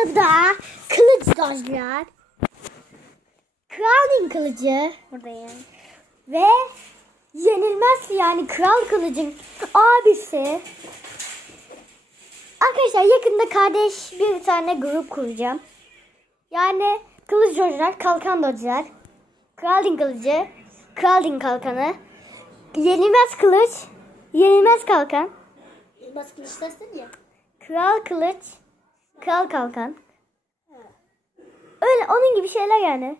sırada kılıç dojlar. Kralın kılıcı buradayım. Ve yenilmez yani kral kılıcın abisi. Arkadaşlar yakında kardeş bir tane grup kuracağım. Yani kılıç dojlar, kalkan dojlar. Kralın kılıcı, kralın kalkanı. Yenilmez kılıç, yenilmez kalkan. Bas kılıçlasın ya. Kral kılıç, kral kalkan. Öyle onun gibi şeyler yani.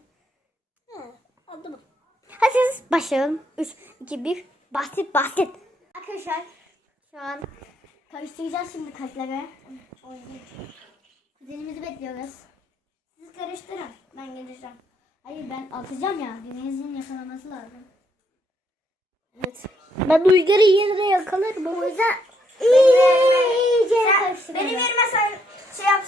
Aldım. Hadi siz başlayalım. 3, 2, 1. Basket basket. Arkadaşlar şu an karıştıracağız şimdi kartları. Kuzenimizi bekliyoruz. Siz karıştırın. Ben geleceğim. Hayır ben atacağım ya. Denizin yakalaması lazım. Evet. Ben Uygar'ı yerine yakalarım o yüzden. İyice karıştırın. Benim yerime sen şey yap.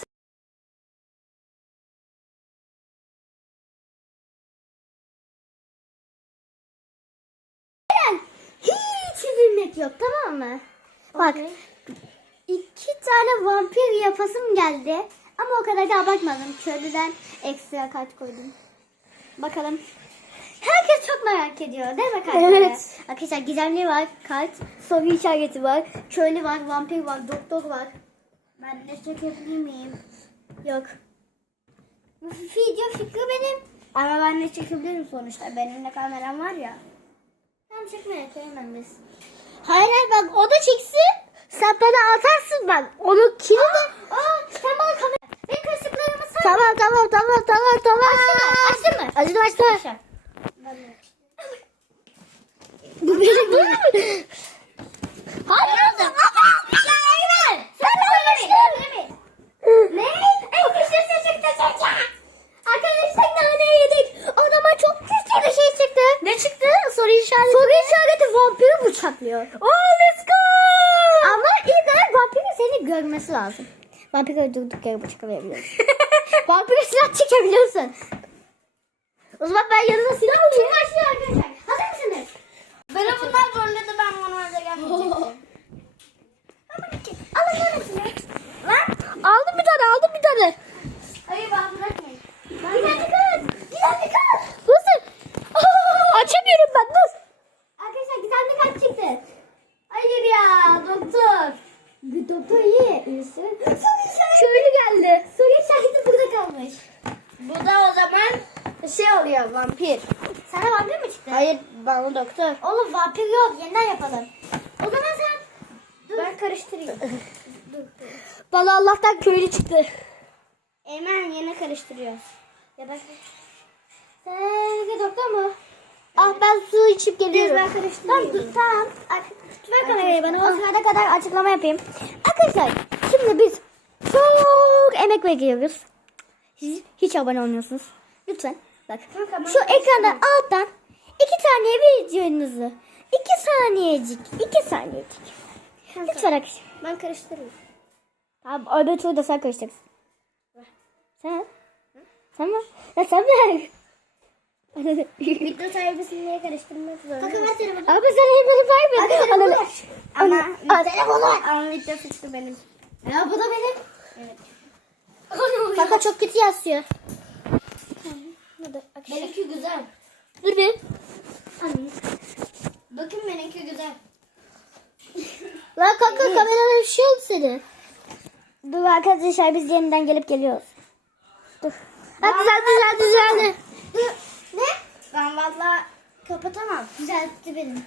Hiç üzülmek yok tamam mı? Bak iki tane vampir yapasım geldi. Ama o kadar da abartmadım. Köylüden ekstra kart koydum. Bakalım. Herkes çok merak ediyor değil mi kartları? Evet. Arkadaşlar gizemli var kart. Soru işareti var. Köylü var, vampir var, doktor var. Ben de çekebilir miyim? Yok. Bu video fikri benim. Ama ben de çekebilirim sonuçta. Benim de kameram var ya. Tamam çekmeye koyamam biz. Hayır hayır bak o da çeksin. Sen bana atarsın bak. Onu kilidi. Aa, sen bana kamera. Benim kaşıklarımı say. Tamam tamam tamam tamam tamam. Açtın mı? Açtım açtım. Arkadaşlar. Bu benim. Hayır. Hayır. Almıştın. Ne? En güçlüsü çıktı çocuğa. Arkadaşlar nane yedik. Çok bir şey çıktı. Ne çıktı? Soru işareti. Soru işareti vampiri bıçaklıyor. Oh let's go. Ama ilk olarak vampirin seni görmesi lazım. Vampiri durduk yere bıçaklayabiliyorsun. Vampire silah çekebiliyorsun. O zaman ben yanıma silah alayım. Kim başlıyor arkadaşlar? Hazır mısınız? Beni bunlar zorladı ben normalde gelmeyecektim. Alın yanısını. Lan aldım bir tane aldım bir tane. Hayır bana bırakmayın. Bir dakika. Bir dakika. Nasıl? Açamıyorum ben dur. Arkadaşlar gizemli kart çıktı. Hayır ya doktor. Bir doktor iyi. İyisi. İşareti. Köylü geldi. Soru işareti burada kalmış. Bu da o zaman şey oluyor vampir. Sana vampir mi çıktı? Hayır bana doktor. Oğlum vampir yok. Yeniden yapalım. O zaman. Ben karıştırayım. Bana Allah'tan köylü çıktı. Hemen yine karıştırıyoruz. Ya bak. Sen doktor mu? Ah ben su içip geliyorum. ben karıştırayım. Tamam, dur, tamam. Ver kamerayı bana. O sırada kadar açıklama yapayım. Arkadaşlar şimdi biz çok emek veriyoruz. Siz hiç abone olmuyorsunuz. Lütfen bak. Şu ekranda alttan iki saniye videonuzu. iki saniyecik. iki saniyecik. Lütfen arkadaşlar. Ben karıştırayım. Tamam öbür turda da sen karışacaksın. Sen? Sen mi? Ya sen ver. Video sahibisini niye karıştırmak zorunda? Kanka ver telefonu. Abi sen elmanı ver mi? Hadi telefonu ver. Ama Ama telefonu ver. Ama video suçlu benim. Ya bu da benim. Evet. Kanka çok kötü yazıyor. Benimki güzel. Dur bir. Bakın benimki güzel. Lan kanka kamerada bir şey oldu senin. Dur arkadaşlar biz yeniden gelip geliyoruz. Dur. Ha düzel düzel düzeldi. Ne? Ben valla kapatamam. Düzeltti benim.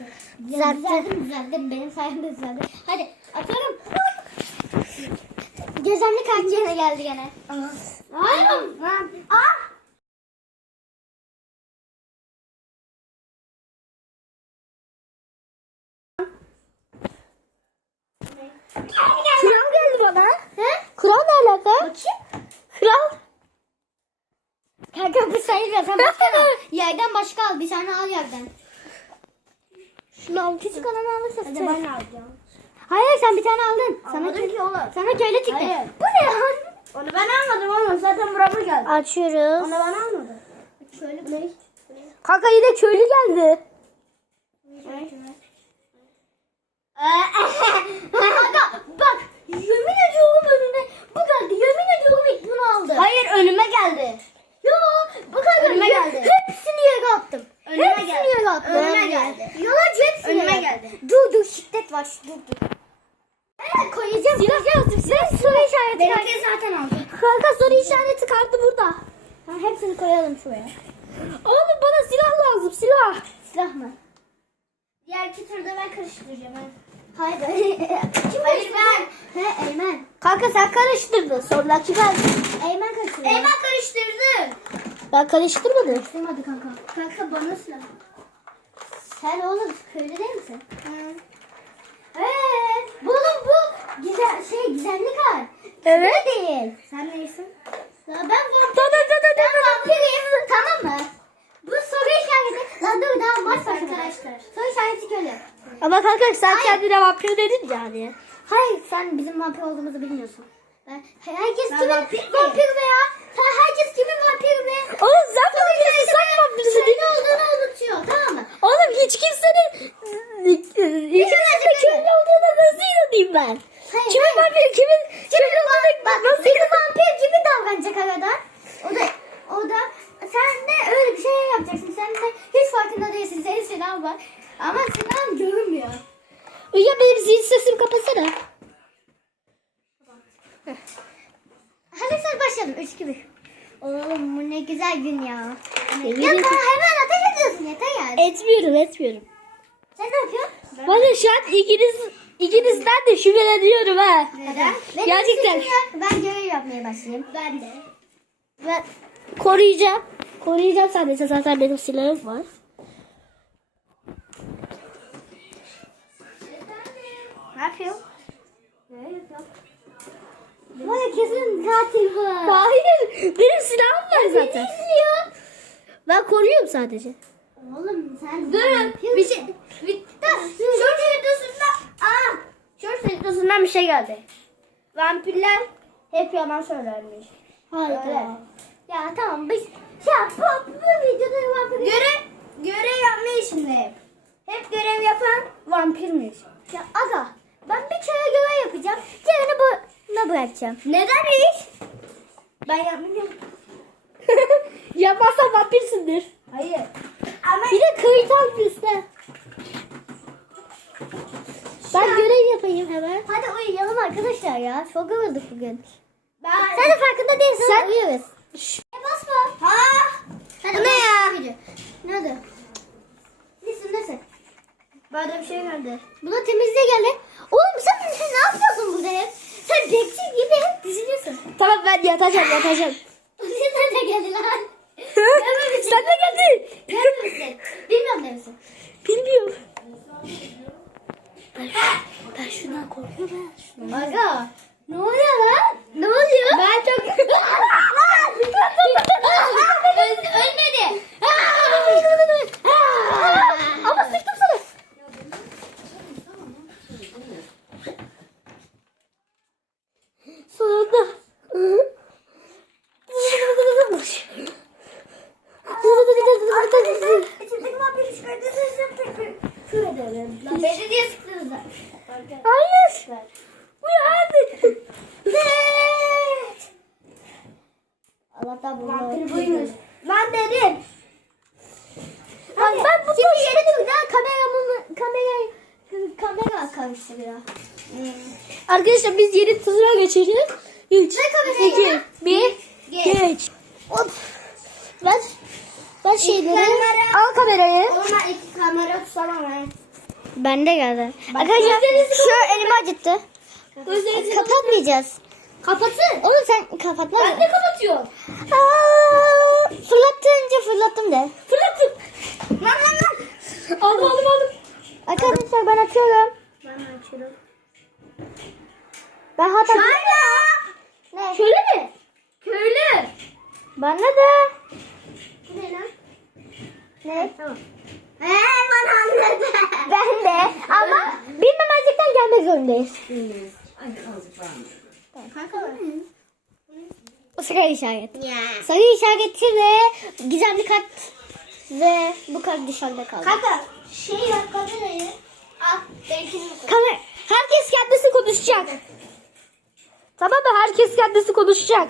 Düzeltti. Düzeldim düzeldim. Benim sayemde düzeldi. Hadi atıyorum. Gezemli kaç yere geldi gene. Hayır. Ah. Kral geldi bana. He? Kral ne alaka? Bakayım. Kral. Kanka bu sayılmıyor. Sen başka al. Yerden başka al. Bir tane al yerden. Şunu al. Küçük olanı alırsa Hadi ben alacağım. Hayır sen bir tane aldın. Sana köylü, ki oğlum. sana köylü çıktı. Hayır. Bu ne ya? Onu ben almadım oğlum. Zaten burama geldi. Açıyoruz. Onu ben almadım. Köylü ne? Kanka yine köylü geldi. Ee, aga bak yemin ediyorum önüme bu geldi. Yemin ediyorum ilk bunu aldı. Hayır önüme geldi. Yo bak aga önüme geldi. Hepsini yere attım. Önüme hepsini geldi. yere attım. Önüme geldi. Yalancı hepsini önüme yere geldi. Dur dur şiddet var dur dur. Evet koyacağım. Silah yazdım. Ben soru işareti Benimki zaten aldım. Kanka soru işareti kartı burada. Ha, hepsini koyalım şuraya. Oğlum bana silah lazım silah. Silah mı? Diğer iki turda ben karıştıracağım. Hadi. Hayır. Kim Hayır, ben. He Eymen. Kanka sen karıştırdın. Sonraki ben. Eymen kaçırdı. Eymen karıştırdı. Ben karıştırmadım. Hadi kanka. Kanka bana silah. Sen oğlum köylü değil misin? Eee, bu oğlum bu güzel şey gizemli kar. Evet. Ne değil. Sen neysin? Ya ben ben vampirim tamam mı? Bu soru işareti. Lan dur daha maç var arkadaşlar. Soru işareti köylü. Ama kanka sen kendine vampir dedin yani. Hayır sen bizim vampir olduğumuzu bilmiyorsun. Ben, herkes Ben kimin vampir vampir veya sen herkes kimin vampir ve Oğlum sen vampirsin sen vampirsin. senin olduğunu unutuyor tamam mı? Oğlum hiç kimsenin ikimizin de köylü olduğuna nasıl inanayım ben? Hayır, Kimin hayır. kimin köylü Bak, olduğuna bak nasıl biri inanayım? vampir gibi davranacak aradan. O da o da sen de öyle bir şey yapacaksın. Sen de hiç farkında değilsin. Senin silah var. Ama silah görünmüyor. Ya benim zil sesimi kapatsana. Hadi sen başlayalım. Üç gibi. Oğlum bu ne güzel gün ya. Yemin Ya ederim. daha hemen ateş ediyorsun yeter yani. Etmiyorum etmiyorum. Sen ne yapıyorsun? Bana şu an ikiniz ikinizden de şüpheleniyorum ha. Neden? Benim Gerçekten. Ben görev yapmaya başlayayım. Ben de. Ben koruyacağım. Koruyacağım sadece zaten benim silahım var. Ne yapıyorsun? Ne yapıyorsun? Vay kesin katil var. Hayır benim silahım var Beni zaten. izliyor. Ben koruyorum sadece. Oğlum sen Durun bir şey. Bir, Short videosundan aa Short videosundan bir şey geldi. Vampirler hep yalan söylermiş. Hayda. Öyle. Ya tamam biz ya bu, bu videoda vampir Görev görev yapmayı şimdi hep. Hep görev yapan vampirmiş. Ya aga ben bir kere görev yapacağım. Diğerini buna bırakacağım. Neden hiç? Ben yapmayacağım. Yapmazsan vampirsindir. Hayır. Ama bir de kayıt al üstte. Ben yapayım hemen. Hadi uyuyalım arkadaşlar ya. Çok yorulduk bugün. Ben... Sen de farkında değilsin. Sen- uyuyoruz. E basma. Ha? Hadi Bu ne ya? Video. Nerede? Nesin nesin? Bana bir şey geldi. Buna temizle geldi. Oğlum sen, sen ne yapıyorsun burada hep? Sen bekçi gibi hep diziliyorsun. Tamam ben yatacağım yatacağım. Sen de geldi lan. Sen de geldin. Görmemişsin. Bilmiyorum demişsin. Bilmiyorum. Ben, şundan korkuyorum. Şundan. Aga. Ne oluyor lan? Ne oluyor? Ben çok... Öl- Ölmedi. Ama sıktım sana. Sonunda. İçimdeki vampiri çıkartırsın. Şurada ölelim. Lan beni niye sıktınız lan? Hayır. Uyan. Allah'tan bu Vampir buymuş. Ben dedim. Bak ben bu Şimdi yeni turda kameramı kamera kamera karıştırıyor. Arkadaşlar biz yeni tura geçelim. 3, Ne kamerayı 2, ya? 1, Geç. Hop. Ben, ben şeyleri al kamerayı. Ona iki kamera tutamam ben. Bende geldi. Arkadaşlar şu elimi acıttı. Gözlerinizi Kapatmayacağız. Kapatın. Oğlum sen kapatma. Ben de kapatıyorum. Aa, fırlattınca fırlattım de. Fırlatın. Lan lan lan. Aldım aldım aldım. Arkadaşlar ben açıyorum. Ben açıyorum. Ben hatta... Şayla. Ne? Köylü mi? Köylü. Bana da. Ne lan? Ne? Tamam. Ee, ben anladım. Ben de. Ama bilmemezlikten gelmek zorundayız. Kanka. O sarı işaret. Ya. Sarı işareti ve gizemli kart ve bu kart dışarıda kaldı. Kanka şey yap kamerayı. Al. Kamera. Herkes kendisi konuşacak. Tamam mı? Herkes kendisi konuşacak.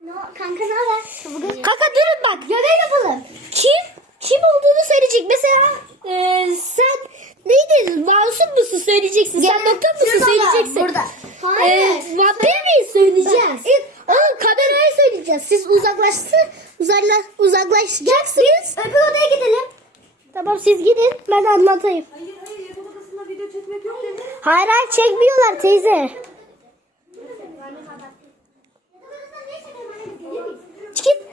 No, kanka ne haber? Bugün Kanka durun bak. görev yapalım. Kim? Kim olduğunu söyleyecek. Mesela e, sen neydi? Masum musun söyleyeceksin. Sen doktor musun şurada, söyleyeceksin. burada. E, Hayır. vampir miyiz söyleyeceğiz. Oğlum kameraya söyleyeceğiz. Siz uzaklaştı, uzakla, uzaklaşacaksınız. Öbür odaya gidelim. Tamam siz gidin ben anlatayım. Hayır video çekmek yok dedi. Hayır hayır çekmiyorlar teyze. Çıkın.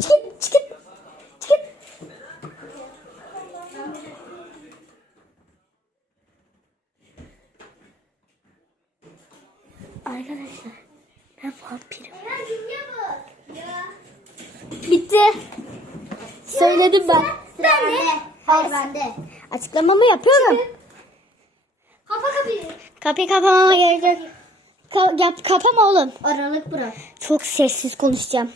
Çıkın çıkın. Çıkın. Arkadaşlar ben vampirim. Bitti. Söyledim ben. Ben de. Hayır ben de. Açıklamamı yapıyorum. Kapıyı. Kapamama gerek yok. Ka- yap, kapama oğlum. Aralık bırak. Çok sessiz konuşacağım.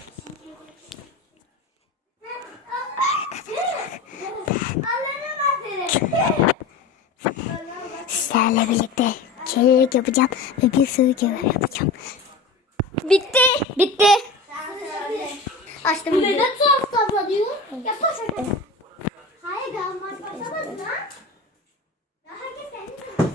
Sizlerle birlikte çeyrek yapacağım ve bir sürü görev yapacağım. Bitti. Bitti. Açtım. Neden tuhaf davranıyor? Yapar şaka. Hayır daha maç başlamadı lan. Ya herkes kendi yapıyor.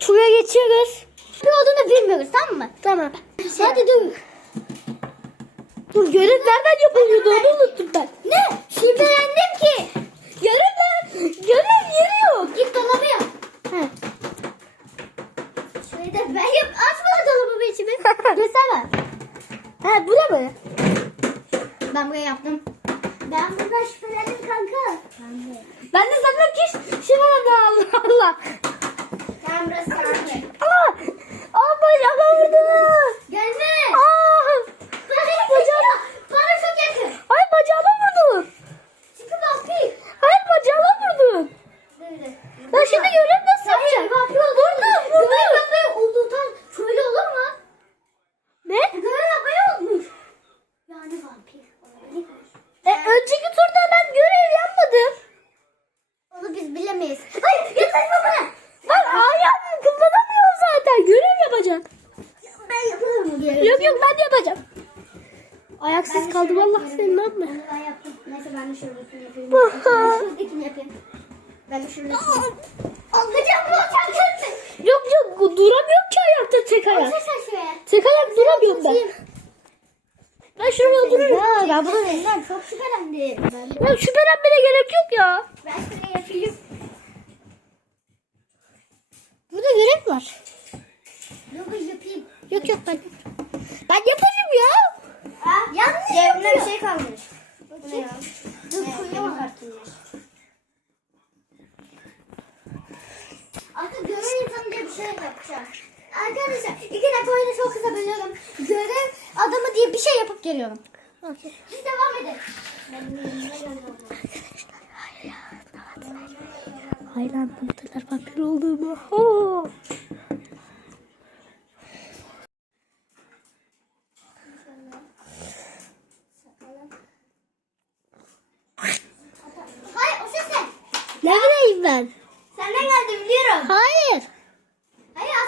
Şuraya geçiyoruz. Ne olduğunu bilmiyoruz tamam mı? Tamam. Hadi dur. Dur görev nereden yapılıyordu onu unuttum ben. Ne? Şüphelendim ki. Görev ver. Görev yeri yok. Git dolabı yap. He. Şurayı da ben yap. Açma dolabımı içimi. Gösterme. He bu da mı? Ben buraya yaptım. Ben buradan şüphelendim kanka. Ben de senden kiş şımarım Allah Allah. Ben burası. Aa! Aa bacağıma vurdu. Gelme. Aa! Bacağına. Bana çok yakın. Ay bacağıma vurdu. Çünkü vampir. Hayır bacağıma vurdu. Ben şimdi görev nasıl yapacağım? Vampir oldu. Vurdu, vurdu. Görev yapmayı olduğundan şöyle olur mu? Ne? Görev yapmayı olmuş. Yani vampir olabilir mi? E, önceki turda ben görev yapmadım. Onu biz bilemeyiz. Hayır yaklaşma bana. Ben ayağım kımıldamıyor zaten. Görev yapacağım. Ben yaparım bu görevi. Yok yok ben yapacağım. Ayaksız kaldım Allah seni ne yapma. Onu ben yaptım. Neyse ben de şuradakini yapayım. Ben de şuradakini yapayım. Ben de şuradakini Alacağım bu sen kendin. Yok yok duramıyorum ki ayakta tek ayak. Otur sen şuraya. Tek ayak duramıyorum ben. Ben şuraya oturayım. Ya ben bunu elinden çok şüphelendim. Ben, Ya şüphelenmene gerek yok ya. ben şuraya yapayım. Burada görev var. Yok yapayım. Yok yok ben. Ben yaparım ya. Ha? Yanlış Cebimde bir şey kalmış. Bu ne ya? Dur Ne? koyamam. Benim kartım. Artık görev insanı diye bir şey yapacağım. Arkadaşlar iki dakika oyunu çok kısa bölüyorum. Görev adamı diye bir şey yapıp geliyorum. Siz devam edin. Hayır anlatırlar vampir olduğumu. Oo. Hayır o ses ne? Neredeyim ben? Senden geldi biliyorum. Hayır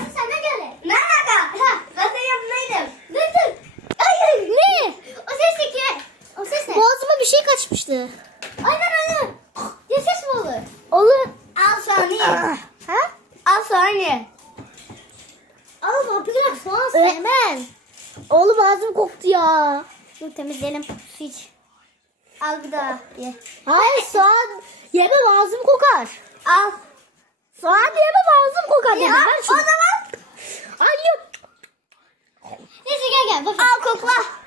asıl senden geldi. Ne alaka? Ha, ben senin yanındaydım. Dur dur. Hayır. Ne? O ses ne ki? O ses ne? Boğazıma bir şey kaçmıştı. Aynen aynen. Ses mi olur? Olur. Al saniye. Ha? Al saniye. Ama vampirler soğan sevmez. Oğlum ağzım koktu ya. Dur temizleyelim. Su iç. Al bir daha ye. Hayır soğan yemem ağzım kokar. Al. Soğan yemem ağzım kokar. Ya. Ver o şunu. zaman Ay yok. Neyse gel gel. Ver. al kokla.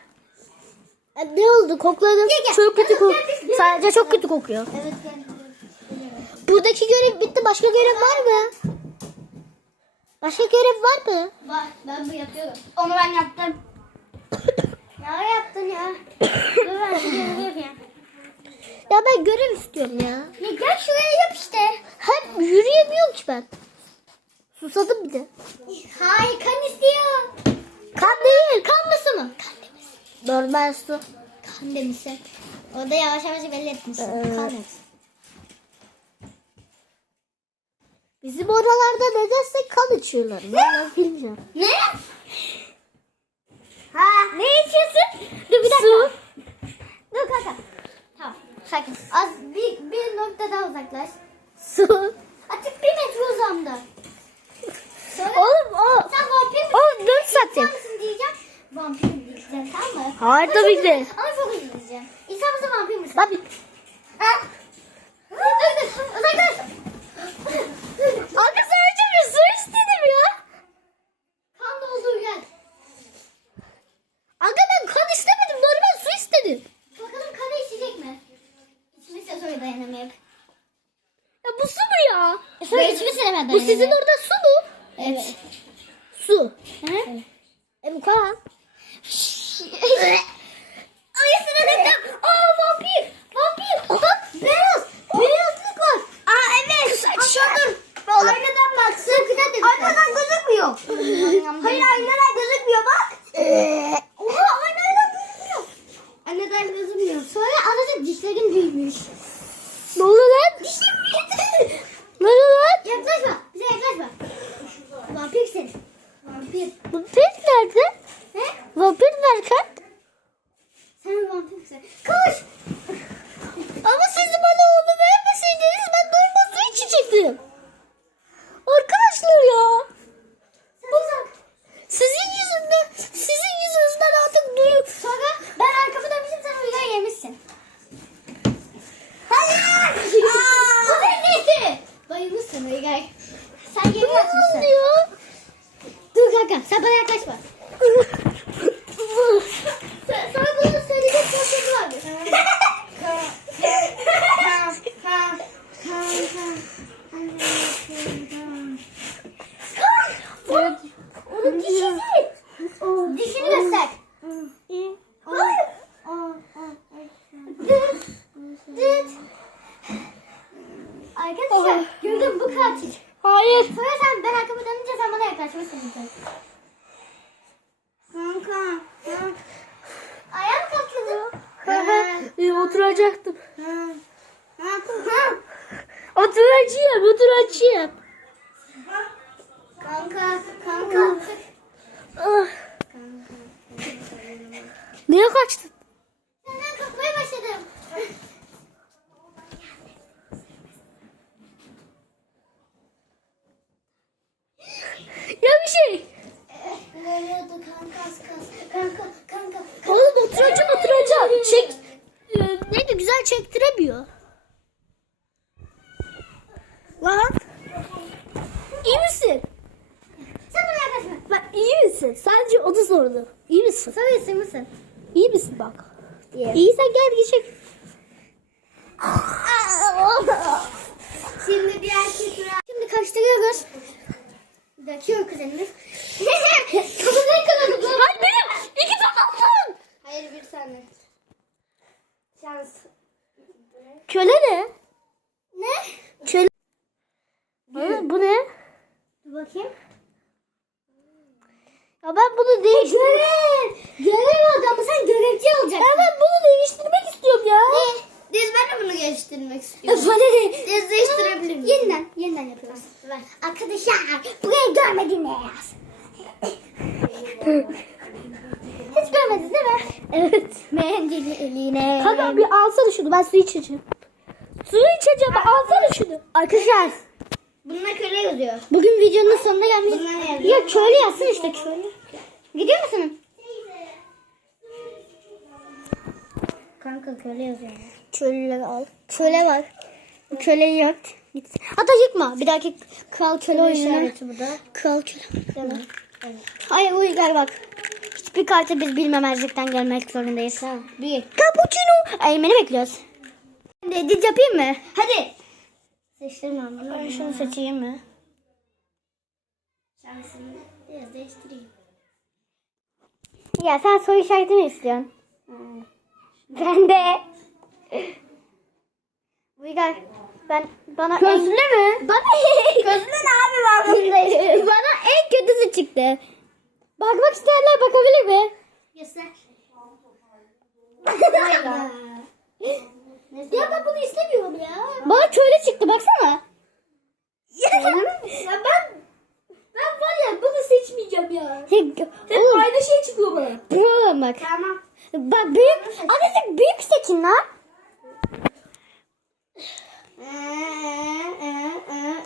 E, Ne oldu kokladım. Gel, gel. Çok kötü Gel, kok. gel, gel. Sadece çok kötü kokuyor. Evet gel. Buradaki görev bitti. Başka görev var mı? Başka görev var mı? Bak ben bu yapıyorum. Onu ben yaptım. Ne yaptın ya? Dur ben şu görevi yapayım. Ya ben görev istiyorum ya. Ya gel şuraya yap işte. Hem yürüyemiyorum ki ben. Susadım bir de. Hayır kan istiyor. Kan değil. Kan Kan mı? Kan demisi. Normal su. Kan demisi. Orada yavaş yavaş belli etmişsin. Ee, kan. Bizim oralarda nedense kan içiyorlar. Ben bilmiyorum. Ne? Ha. Ne içiyorsun? Dur bir dakika. Su. Dur kanka. Tamam. Sakin. Az bir, bir nokta daha uzaklaş. Su. Açık bir metre uzamda. Sonra Oğlum o. sen vampir misin? O 4 santim. misin diyeceğim. Vampir mi diyeceğim tamam mı? Hayır Ama tabii çok- ki de. Ama çok hızlı diyeceğim. İnsan mısın vampir misin? Tabii. Ha? Dur. Uzaklaş. Aga sadece bir su istedim ya. Kan doldur gel. Aga ben kan istemedim. Normal su istedim. Bakalım kanı içecek mi? İçmişse sonra dayanamayıp. Ya bu su mu ya? Sonra içmişse hemen Bu sizin orada su mu? Evet. Su. Hı? E bu kan. Ay sıradaki. Aa vampir. Vampir. Bak beyaz. Beyazlık var. Aa evet. Aşağıdır. Aynadan baksın. Aynadan gözükmüyor. Hayır aynadan gözükmüyor bak. Oha aynadan gözükmüyor. Aynadan gözükmüyor. Sonra azıcık dişlerin büyümüş. Ne oluyor lan? Dişlerim Ne oluyor lan? Yaklaşma. Bize yaklaşma. Vampirsin. Vampir. Vampir nerede? He? Vampir nerede? Sen vampirsin. Koş. Ama siz bana onu vermeseydiniz ben doyma su içecektim. Arkadaşlar ya. Sen Sizin yüzünden, sizin yüzünüzden artık duyup Sonra ben arkamı dönmüşüm sen uygar yemişsin. Hayır! Bu neydi? Bayılmışsın uygar. Sen yemi yapmışsın. oluyor. Dur kanka sen bana yaklaşma. Sen- Sana bunu söyleyecek çok şey vardı. Onun dişi Dişini göster. Hayır. Dıt. Dıt. Arkadaşlar gördüm bu katil. Hayır. Sonra sen ben arkamı dönünce sen bana yaklaşmışsın. Kanka. Ayağım katladı. Ee, oturacaktım. Oturacağım, oturacağım. Kanka, kanka. Ah. Niye kaçtın? Senden korkmaya başladım. Ya bir şey. Kanka, kanka, kanka. Oğlum oturacağım, oturacağım. Çek. Ee, neydi güzel çektiremiyor. Lan. İyi misin? Sen bana yaklaşma. Bak iyi misin? Sadece onu sordu. İyi misin? Sen iyisin misin? İyi misin bak? İyiysen gel geçelim. Şimdi diğer sıra. Şimdi karıştırıyoruz. Döküyor kuzenimiz. Kafasını kırıldı. Hayır benim. İki tane aldın. Hayır bir tane. Şans. Köle ne? Ne? Köle. Bu, bu ne? Dur bakayım. Ya ben bunu değiştirmek... Görev. Görev adamı sen görevci olacaksın. Ya ben bunu değiştirmek istiyorum ya. Ne? Diz ben de bunu geliştirmek istiyorum. Bana ne? Diz değiştirebilir miyim? Yeniden, yeniden yapıyoruz. Ver. Arkadaşlar, burayı görmediniz. Hiç görmediniz değil mi? Evet. Mendiliğine. Kanka bir alsana şunu ben su içeceğim. Su içeceğim alsana şunu. Arkadaşlar, Bununla köle yazıyor. bugün videonun sonuna gelmiş. Ya köylü yazsın işte köylü. Gidiyor musun? Kanka köle yazıyor. Köleleri al. Köle var. Köleyi yok. Git. Hatta yıkma. Bir dahaki kral köle oyununa. İşareti bu da. Kral köle. Hayır Uygar bak. Hiçbir kartı biz bilmemezlikten gelmek zorundayız. Tamam. Bir. Cappuccino. Eymen'i bekliyoruz. Edit yapayım mı? Hadi. Seçtirme ama. Ben şunu seçeyim mi? Şansını biraz değiştireyim. Ya sen soru işareti mi istiyorsun? Ben de. Uygar. Ben bana Közlü mü? Bana Közlü ne abi ben bana en kötüsü çıktı. Bakmak isteyenler bakabilir mi? Göster. Ya ben bunu istemiyorum ya. Bana köle çıktı baksana. Ya ben ben var ya bunu seçmeyeceğim ya. Ya, Hep Oğlum aynı şey çıkıyor bana. bro bak. Tamam. Bak büyük. Azıcık büyük seçin lan.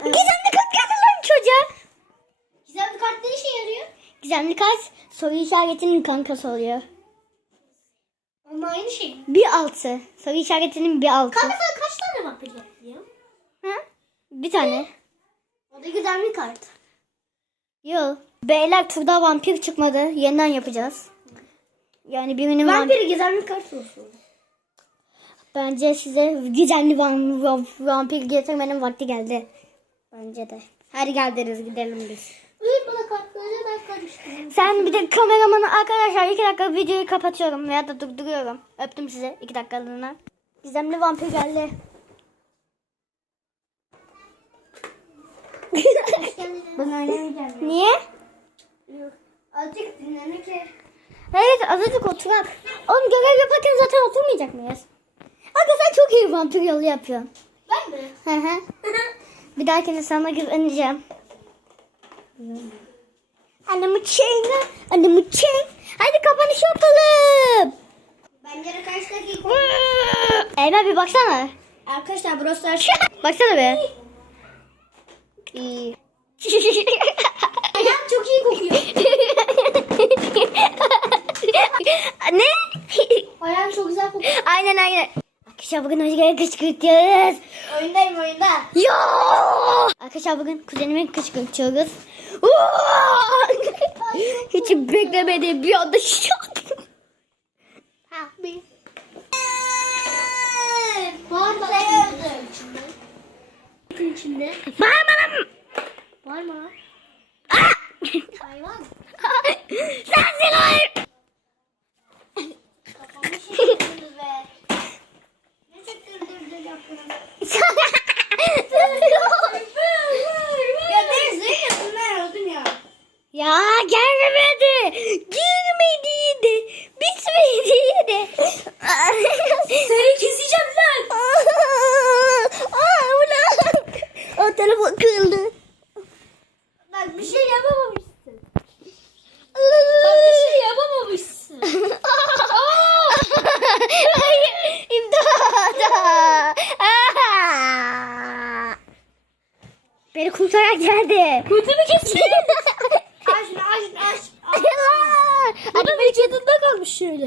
Gizemli kart geldi lan çocuğa. Güzel bir kart ne işe yarıyor? Gizemli kart soru işaretinin kankası oluyor. Ama aynı şey. Bir altı. Soru işaretinin bir altı. Kanka sen kaç tane yaptın ya? Ha? Bir tane. O da gizemli kart. Yo. Beyler turda vampir çıkmadı. Yeniden yapacağız. Yani birinin vampir. Vampir gizemli kart olsun. Bence size gizemli van, van- vampir getirmenin vakti geldi. Bence de. Hadi gel deriz gidelim biz. Bana kartları ben karıştırdım. Sen bir de kameramanı arkadaşlar iki dakika videoyu kapatıyorum veya da durduruyorum. Öptüm size iki dakikalığına. Gizemli vampir geldi. Ben oynamayacağım. Niye? Azıcık dinlemek. Evet azıcık oturak. Oğlum görev yaparken zaten oturmayacak mıyız? Aga sen çok iyi vampir yolu yapıyorsun. Ben mi? Hı hı. bir dahakine sana güveneceğim. Annemi çeyin. Annemi çeyin. Hadi kapanış yapalım. Bence kaç dakika? Eymen bir baksana. Arkadaşlar burası Baksana be. İyi. Ayağım çok iyi kokuyor. ne? Ayağım çok güzel kokuyor. aynen aynen. Arkadaşlar bugün hoca kışkırtıyoruz. Oyundayım oyunda. Ya! Arkadaşlar bugün kuzenimi kışkırtıyoruz. Hiç beklemediğim bir anda şok. Var mı? Sevdim. Bakın içinde. Bağırmanım. Var mı? Hayvan. Sensin o. Kafamı şişirdiniz be. Ne çektirdiniz yaptınız? Ya ben zeytin ben öldüm ya. ya gelmedi. Girmedi de. Bitmedi de. Seni keseceğim lan. Aa, ulan. O telefon kırıldı. Bak bir şey yapamamışsın. Bak bir şey yapamamışsın. Hayır, imdat. Aa! Beni kurtaran geldi. Kötü mü kesin? Aç aç aç. Adam vücudunda kalmış şöyle.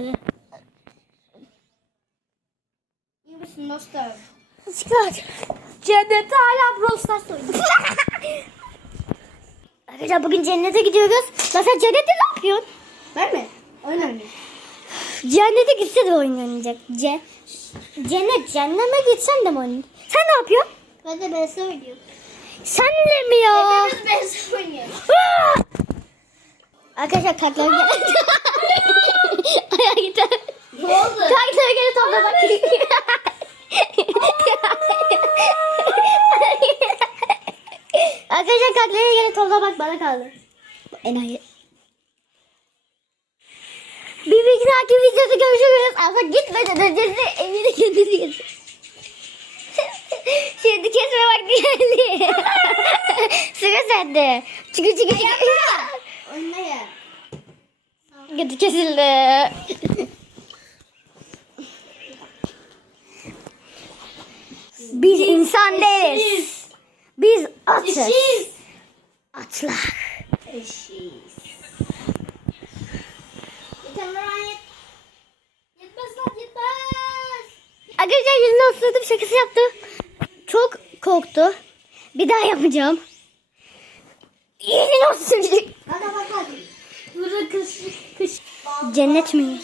İyi misin dostum? Çıkar. Cennette hala Brawl Stars oynuyor. Arkadaşlar bugün cennete gidiyoruz. Lan sen cennette ne yapıyorsun? Ben mi? Oyun oynuyorum. Cennete gitse de oyun oynayacak. Ce Cennet cenneme gitsen de mi oynayacaksın? Sen ne yapıyorsun? Ben de BS oynuyorum. Sen de mi ya? Hepimiz BS oynuyoruz. Arkadaşlar kartlar geldi. Ayağa gitti. Ne oldu? Kartları geri toplamak. Arkadaşlar kartları geri toplamak bana kaldı. Enayi. Bir bir dahaki videoda görüşürüz. Ama gitmeden önce de evine gönderiyoruz. Şimdi kesme vakti geldi. Sıra sende. Çıkı çıkı çıkı. Ya. Götü kesildi. Biz insan değiliz. Biz atız. Eşiz. Atlar. Eşiz. Arkadaşlar yüzüne ısırdım şakası yaptı. Çok korktu. Bir daha yapacağım. Yüzüne ısırdı. Hadi bak hadi. Burada kış kış. Cennet mi?